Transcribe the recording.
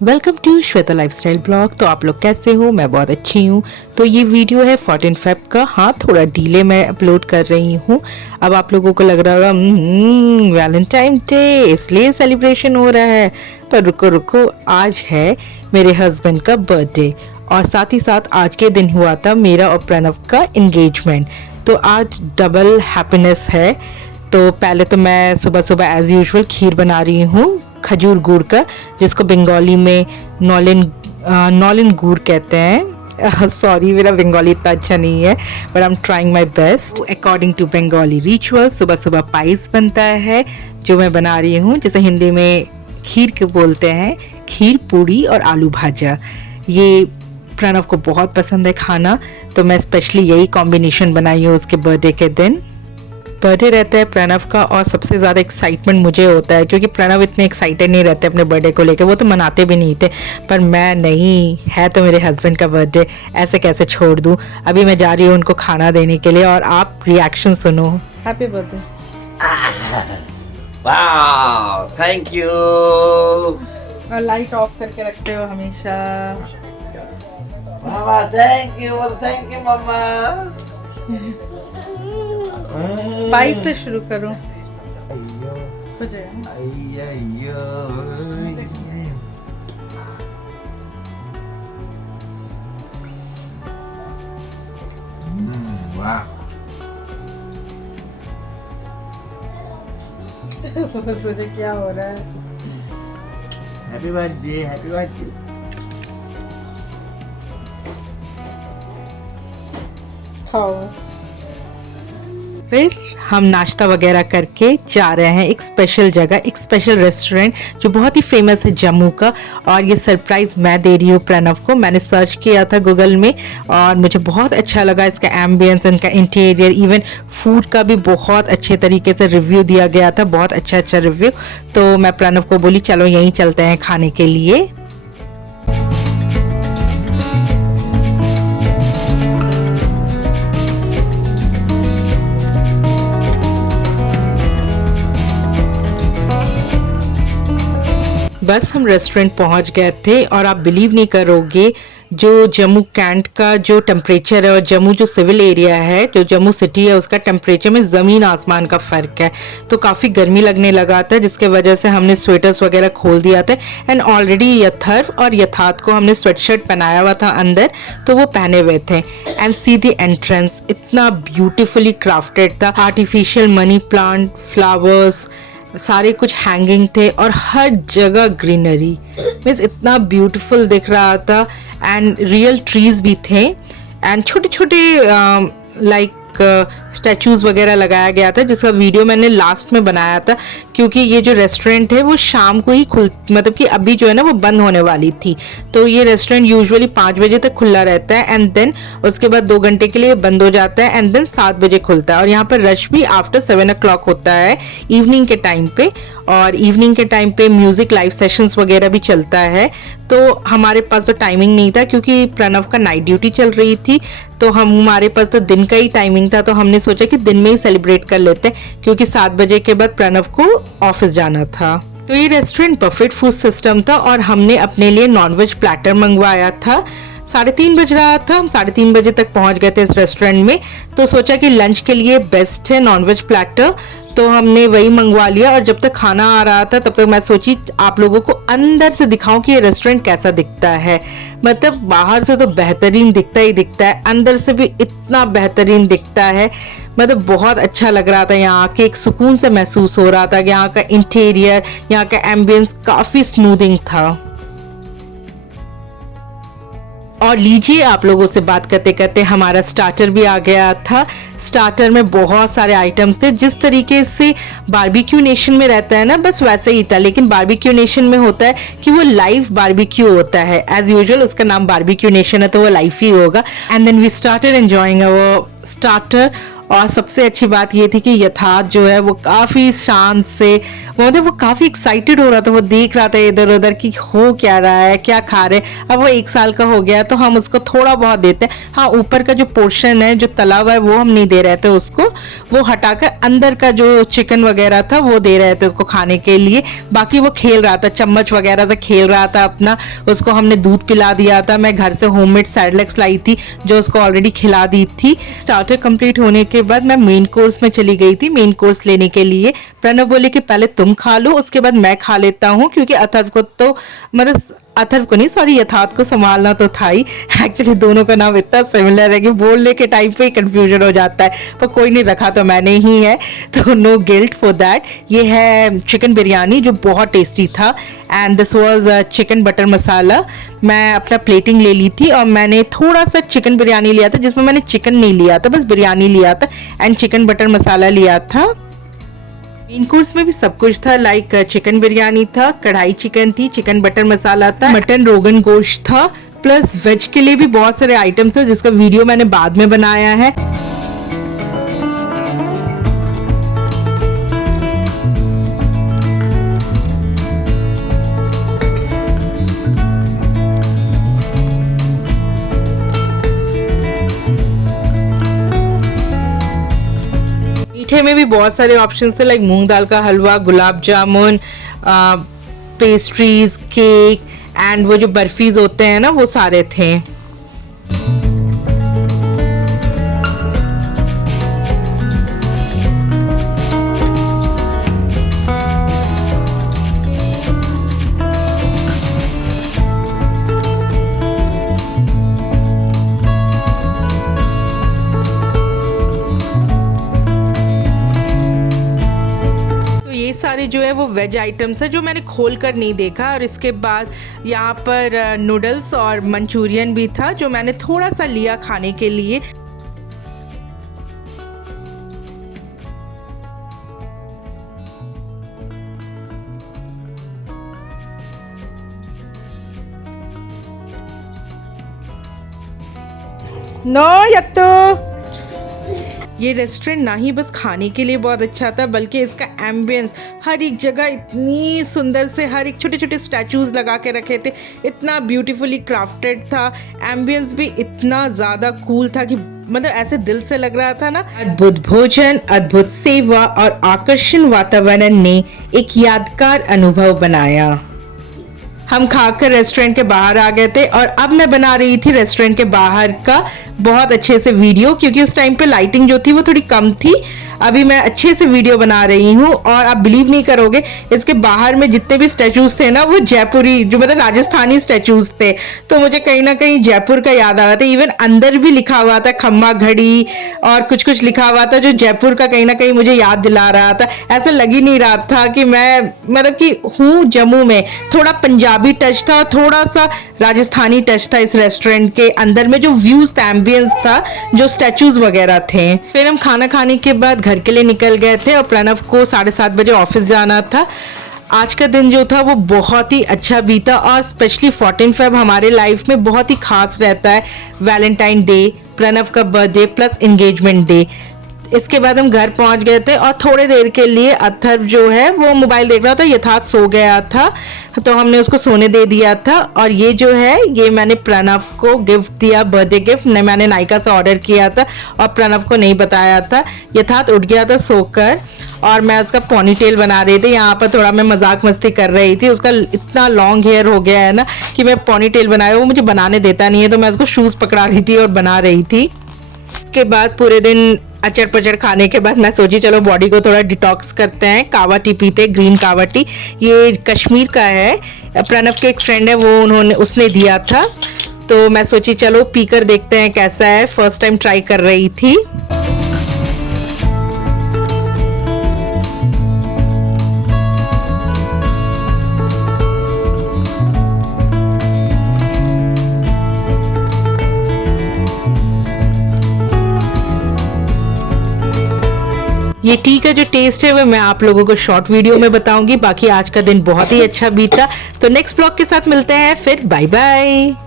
Welcome to Shweta lifestyle blog. तो आप लोग कैसे हो? मैं बहुत अच्छी हूँ। तो ये वीडियो है 14 फेब का। हाँ, थोड़ा डिले मैं अपलोड कर रही हूँ। अब आप लोगों को लग रहा होगा वैलेंटाइन डे इसलिए सेलिब्रेशन हो रहा है, पर रुको रुको, आज है मेरे हस्बैंड का बर्थडे और साथ ही साथ आज के दिन हुआ था मेरा और प्रणव का एंगेजमेंट। तो आज डबल हैप्पीनेस है। तो पहले तो मैं सुबह सुबह एज यूजुअल खीर बना रही हूँ खजूर गुड़ का, जिसको बंगाली में नॉलिन गुड़ कहते हैं। सॉरी, मेरा बंगाली इतना अच्छा नहीं है, but I am trying my best according to Bengali ritual. सुबह सुबह पाइस बनता है जो मैं बना रही हूँ, जैसे हिंदी में खीर के बोलते हैं, खीर पूड़ी और आलू भाजा। ये प्रणव को बहुत पसंद है खाना, तो मैं स्पेशली यही कॉम्बिनेशन बनाई हूँ उसके बर्थडे के दिन। बर्थडे रहता है प्रणव का और सबसे ज़्यादा एक्साइटमेंट मुझे होता है, क्योंकि प्रणव इतने एक्साइटेड नहीं रहते अपने बर्थडे को लेकर, वो तो मनाते भी नहीं थे, पर मैं नहीं, है तो मेरे हस्बैंड का बर्थडे, ऐसे कैसे छोड़ दूँ। अभी मैं जा रही हूँ उनको खाना देने के लिए और आप रिएक्शन सुनो। Happy birthday. Wow, thank you. और लाइट ऑफ करके रखते हो हमेशा। मामा थैंक यू मामा। पाइस से शुरू करो। हो सोचे क्या हो रहा है। Happy birthday, happy birthday. खाओ। फिर हम नाश्ता वगैरह करके जा रहे हैं एक स्पेशल जगह, एक स्पेशल रेस्टोरेंट जो बहुत ही फेमस है जम्मू का। और ये सरप्राइज़ मैं दे रही हूँ प्रणव को। मैंने सर्च किया था गूगल में और मुझे बहुत अच्छा लगा इसका एम्बियंस, इनका इंटीरियर, इवन फूड का भी बहुत अच्छे तरीके से रिव्यू दिया गया था, बहुत अच्छा रिव्यू। तो मैं प्रणव को बोली चलो यहीं चलते हैं खाने के लिए। बस हम रेस्टोरेंट पहुंच गए थे और आप बिलीव नहीं करोगे, जो जम्मू कैंट का जो टेम्परेचर है और जम्मू जो सिविल एरिया है, जो जम्मू सिटी है, उसका टेम्परेचर में ज़मीन आसमान का फ़र्क है। तो काफ़ी गर्मी लगने लगा था, जिसके वजह से हमने स्वेटर्स वगैरह खोल दिया था। एंड ऑलरेडी यथर्व और यथार्थ को हमने स्वेटशर्ट पहनाया हुआ था अंदर, तो वो पहने हुए थे। एंड सी द एंट्रेंस इतना ब्यूटिफुली क्राफ्टेड था, आर्टिफिशियल मनी प्लांट, फ्लावर्स, सारे कुछ हैंगिंग थे और हर जगह ग्रीनरी, मीन्स इतना ब्यूटीफुल दिख रहा था। एंड रियल ट्रीज भी थे एंड छोटे छोटे लाइक स्टैचूज़ वगैरह लगाया गया था, जिसका वीडियो मैंने लास्ट में बनाया था, क्योंकि ये जो रेस्टोरेंट है वो शाम को ही मतलब कि अभी जो है ना वो बंद होने वाली थी। तो ये रेस्टोरेंट यूजुअली 5 बजे तक खुला रहता है एंड देन उसके बाद 2 घंटे के लिए बंद हो जाता है एंड देन 7 बजे खुलता है। और यहाँ पर रश भी आफ्टर 7 o'clock होता है इवनिंग के टाइम पे, और इवनिंग के टाइम पे म्यूज़िक लाइव सेशंस वगैरह भी चलता है। तो हमारे पास तो टाइमिंग नहीं था, क्योंकि प्रणव का नाइट ड्यूटी चल रही थी, तो हमारे पास तो दिन का ही टाइमिंग था। तो हमने सोचा कि दिन में ही सेलिब्रेट कर लेते हैं, क्योंकि 7 बजे के बाद प्रणव को ऑफिस जाना था। तो ये रेस्टोरेंट बफेट फूड सिस्टम था और हमने अपने लिए नॉनवेज प्लेटर मंगवाया था। 3:30 बज रहा था, हम 3:30 बजे तक पहुंच गए थे इस रेस्टोरेंट में। तो सोचा कि लंच के लिए बेस्ट है नॉनवेज प्लेटर, तो हमने वही मंगवा लिया। और जब तक खाना आ रहा था तब तक मैं सोची आप लोगों को अंदर से दिखाऊं कि ये रेस्टोरेंट कैसा दिखता है। मतलब बाहर से तो बेहतरीन दिखता ही दिखता है, अंदर से भी इतना बेहतरीन दिखता है। मतलब बहुत अच्छा लग रहा था, यहाँ आके एक सुकून से महसूस हो रहा था कि यहाँ का इंटीरियर, यहाँ का एम्बियंस काफ़ी स्मूथिंग था। और लीजिए, आप लोगों से बात करते करते हमारा स्टार्टर भी आ गया था। स्टार्टर में बहुत सारे आइटम्स थे, जिस तरीके से बारबेक्यू नेशन में रहता है ना, बस वैसे ही था। लेकिन बारबेक्यू नेशन में होता है कि वो लाइव बारबेक्यू होता है, एज यूजुअल उसका नाम बारबेक्यू नेशन है तो वो लाइव ही होगा। And then we started enjoying our starter. और सबसे अच्छी बात ये थी कि यथार्थ जो है वो काफ़ी शांत से मतलब वो काफ़ी एक्साइटेड हो रहा था, वो देख रहा था इधर उधर कि हो क्या रहा है, क्या खा रहे। अब वो 1 साल का हो गया तो हम उसको थोड़ा बहुत देते हैं। हाँ, ऊपर का जो पोर्शन है जो तला हुआ है वो हम नहीं दे रहे थे उसको, वो हटाकर अंदर का जो चिकन वगैरह था वो दे रहे थे उसको खाने के लिए। बाकी वो खेल रहा था, चम्मच वगैरह से खेल रहा था अपना। उसको हमने दूध पिला दिया था, मैं घर से होममेड सैरेलैक्स लाई थी जो उसको ऑलरेडी खिला दी थी। स्टार्टर कंप्लीट होने के बाद मैं मेन कोर्स में चली गई थी मेन कोर्स लेने के लिए। प्रणव बोले कि पहले तुम खा लो उसके बाद मैं खा लेता हूँ, क्योंकि अथर्व को तो मतलब अथर्व को नहीं सॉरी यथार्थ को संभालना तो था ही। एक्चुअली दोनों का नाम इतना सिमिलर है कि बोलने के टाइम पे ही कंफ्यूजन हो जाता है, पर कोई नहीं, रखा तो मैंने ही है, तो नो गिल्ट फॉर दैट। ये है चिकन बिरयानी जो बहुत टेस्टी था and this was chicken butter masala. मैं अपना प्लेटिंग ले ली थी और मैंने थोड़ा सा चिकन बिरयानी लिया था जिसमें मैंने चिकन नहीं लिया था, बस बिरयानी लिया था एंड चिकन बटर मसाला लिया था। मेन कोर्स में भी सब कुछ था, लाइक चिकन बिरयानी था, कढ़ाई चिकन थी, चिकन बटर मसाला था, मटन रोगन गोश्त था, प्लस वेज के लिए भी बहुत सारे आइटम थे जिसका वीडियो मैंने बाद में बनाया है। मीठे में भी बहुत सारे ऑप्शंस थे, लाइक मूंग दाल का हलवा, gulab jamun, pastries, cake and वो जो बर्फीज होते हैं ना वो सारे थे। ये सारे जो है वो वेज आइटम्स है जो मैंने खोल कर नहीं देखा। और इसके बाद यहाँ पर नूडल्स और मंचूरियन भी था जो मैंने थोड़ा सा लिया खाने के लिए। नो यत्तो, ये रेस्टोरेंट ना ही बस खाने के लिए बहुत अच्छा था बल्कि इसका एम्बियंस, हर एक जगह इतनी सुंदर से हर एक छोटे छोटे स्टैचूज लगा के रखे थे, इतना ब्यूटीफुली क्राफ्टेड था। एम्बियंस भी इतना ज़्यादा कूल था कि मतलब ऐसे दिल से लग रहा था ना। अद्भुत भोजन, अद्भुत सेवा और आकर्षण वातावरण ने एक यादगार अनुभव बनाया। हम खाकर रेस्टोरेंट के बाहर आ गए थे और अब मैं बना रही थी रेस्टोरेंट के बाहर का बहुत अच्छे से वीडियो, क्योंकि उस टाइम पे लाइटिंग जो थी वो थोड़ी कम थी। अभी मैं अच्छे से वीडियो बना रही हूँ और आप बिलीव नहीं करोगे, इसके बाहर में जितने भी स्टैचूज थे ना वो जयपुरी जो मतलब राजस्थानी स्टैचूज थे, तो मुझे कहीं ना कहीं जयपुर का याद आ रहा था। इवन अंदर भी लिखा हुआ था खम्मा घड़ी और कुछ कुछ लिखा हुआ था जो जयपुर का कहीं ना कहीं मुझे याद दिला रहा था। ऐसा लग ही नहीं रहा था कि मैं मतलब कि हूँ जम्मू में। थोड़ा पंजाबी टच था और थोड़ा सा राजस्थानी टच था इस रेस्टोरेंट के अंदर में, जो व्यूज था, एम्बियंस था, जो स्टैचूज वगैरह थे। फिर हम खाना खाने के बाद घर के लिए निकल गए थे और प्रणव को 7:30 बजे ऑफिस जाना था। आज का दिन जो था वो बहुत ही अच्छा बीता और स्पेशली 14 फेब हमारे लाइफ में बहुत ही खास रहता है। वैलेंटाइन डे, प्रणव का बर्थडे प्लस एंगेजमेंट डे। इसके बाद हम घर पहुंच गए थे और थोड़ी देर के लिए अथर्व जो है वो मोबाइल देख रहा था, यथार्थ सो गया था तो हमने उसको सोने दे दिया था। और ये जो है ये मैंने प्रणव को गिफ्ट दिया, बर्थडे गिफ्ट मैंने नायका से ऑर्डर किया था और प्रणव को नहीं बताया था। यथार्थ उठ गया था सोकर और मैं उसका पोनी टेल बना रही थी। यहाँ पर थोड़ा मैं मजाक मस्ती कर रही थी, उसका इतना लॉन्ग हेयर हो गया है ना कि मैं पोनी टेल बनाया, वो मुझे बनाने देता नहीं है, तो मैं उसको शूज पकड़ा रही थी और बना रही थी। इसके बाद पूरे दिन अचर पचर खाने के बाद मैं सोची चलो बॉडी को थोड़ा डिटॉक्स करते हैं। कावा टी पीते, ग्रीन कावा टी, ये कश्मीर का है। प्रणव के एक फ्रेंड है वो उसने दिया था, तो मैं सोची चलो पीकर देखते हैं कैसा है। फर्स्ट टाइम ट्राई कर रही थी। ये टी का जो टेस्ट है वो मैं आप लोगों को शॉर्ट वीडियो में बताऊंगी। बाकी आज का दिन बहुत ही अच्छा बीता, तो नेक्स्ट ब्लॉग के साथ मिलते हैं फिर। Bye bye.